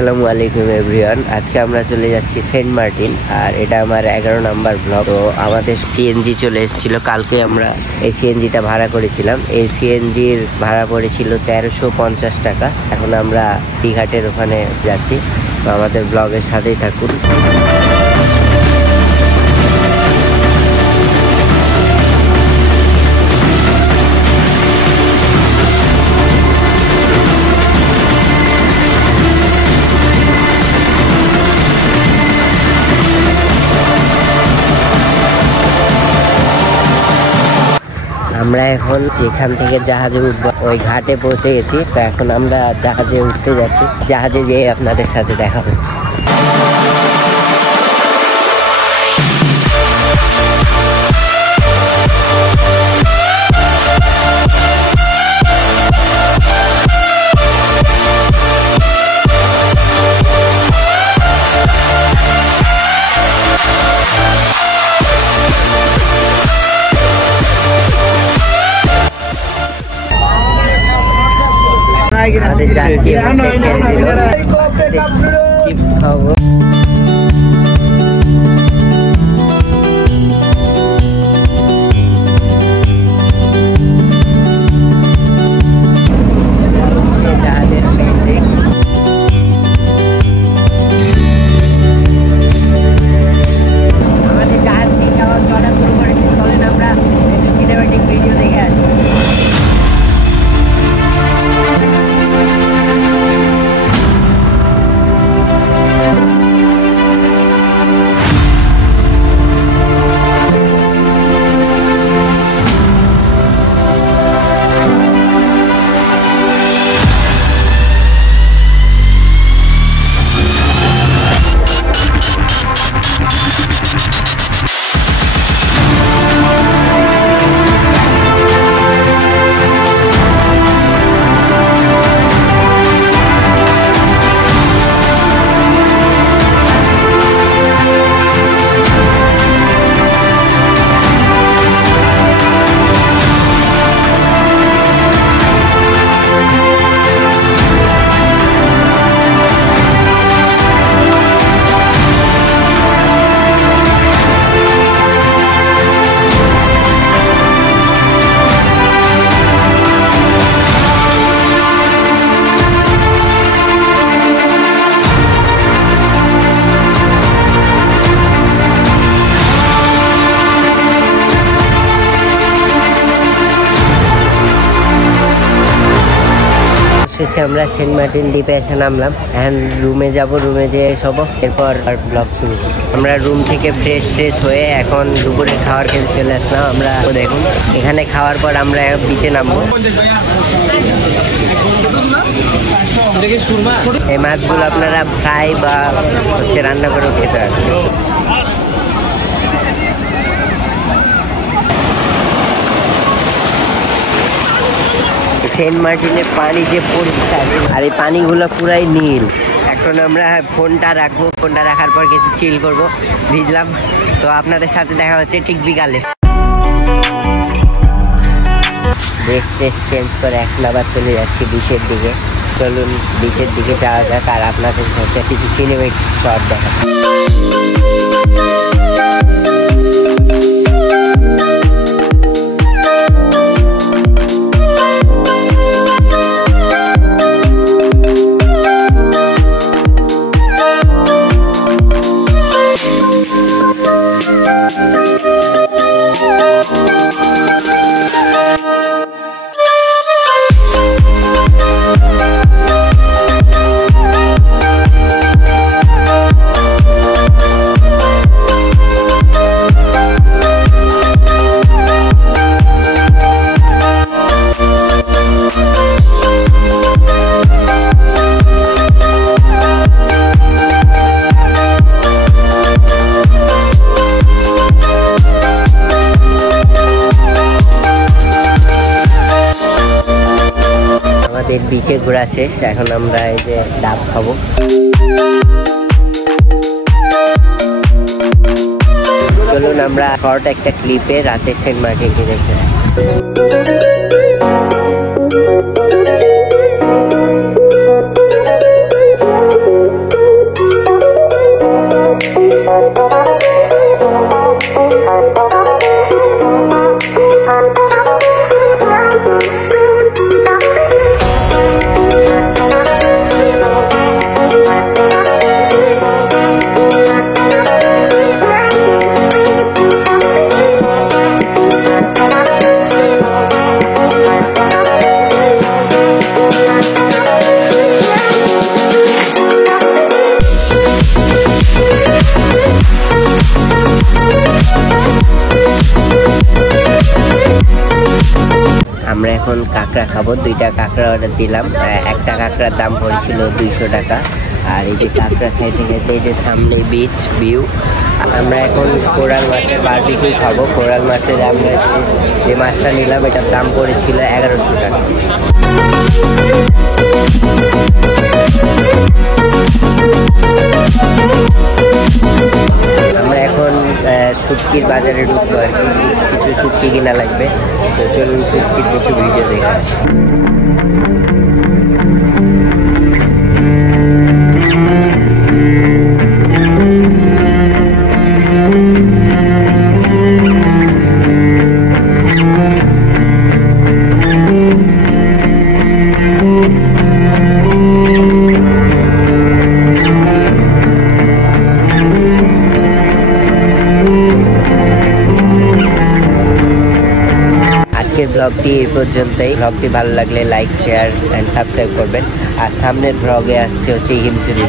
আসসালামু আলাইকুম এভরিওয়ান। আজকে আমরা চলে যাচ্ছি সেন্ট মার্টিন, আর এটা আমার 11 নম্বর ব্লগ। তো আমাদের সিএনজি চলে এসেছিল কালকে, আমরা এই সিএনজিটা ভাড়া করেছিলাম। এই সিএনজির ভাড়া পড়েছিল 1350 টাকা। এখন আমরা দীঘাটের ওখানে যাচ্ছি, তো আমাদের ব্লগের সাথেই থাকুন। আমরা এখন যেখান থেকে জাহাজে উঠবো ওই ঘাটে পৌঁছে গেছি। তো এখন আমরা জাহাজে উঠতে যাচ্ছি, জাহাজে যেয়ে আপনাদের সাথে দেখা হচ্ছে। আমাদের জাহাজটি ছেড়ে দিল, চিপস খাবো। আমরা সেন্ট মার্টিন দ্বীপে এসে নামলাম। এখন রুমে যাব, রুমে যেয়ে সব এরপর ব্লগ শুরু করব। আমরা রুম থেকে ফ্রেশ হয়ে এখন দুপুরে খাওয়ার খেতে চলে আসলাম। আমরা দেখুন এখানে খাওয়ার পর আমরা বিচে নামবো। এই মাছগুলো আপনারা ফ্রাই বা রান্না করেও খেতে পারবেন। সেন্ট মার্টিনের পানি যে পরিষ্কার, আর এই পানিগুলো পুরাই নীল। এখন আমরা ফোনটা রাখবো, ফোনটা রাখার পর কিছু চিল করবো, ভিজলাম। তো আপনাদের সাথে দেখা হচ্ছে ঠিক বিকালে। ড্রেস চেঞ্জ করে এখন আবার চলে যাচ্ছি বিচের দিকে। চলুন বিচের দিকে যাওয়া যাক, আর আপনাদের সাথে কিছু সিনেমেটিক শট দেখা। বিচে ঘোরা শেষ, এখন আমরা এই যে ডাব খাবো। চলুন আমরা শর্ট একটা ক্লিপে রাতে সেন্ট মার্টিনকে দেখতে। আমরা এখন কাঁকড়া খাবো, 2টা কাঁকড়া অর্ডার দিলাম। একটা কাঁকড়ার দাম পড়েছিল 200 টাকা। আর এই যে কাঁকড়া খাইতে খাইতে এই যে সামনে বিচ ভিউ। আমরা এখন কোরাল মাছের বারবিকিউ খাবো। কোরাল মাছের আমরা যে মাছটা নিলাম এটার দাম পড়েছিল 1100 টাকা। আমরা এখন শুটকির বাজারে ঢুকবো আর কি, কিছু শুটকি কিনা লাগবে। তো চলুন শুটকির কিছু ভিডিও দেখা। আজকের ব্লগটি এই পর্যন্তই। ব্লগটি ভালো লাগলে লাইক, শেয়ার অ্যান্ড সাবস্ক্রাইব করবেন। আর সামনের ব্লগে আসছে হচ্ছে হিমচুরি।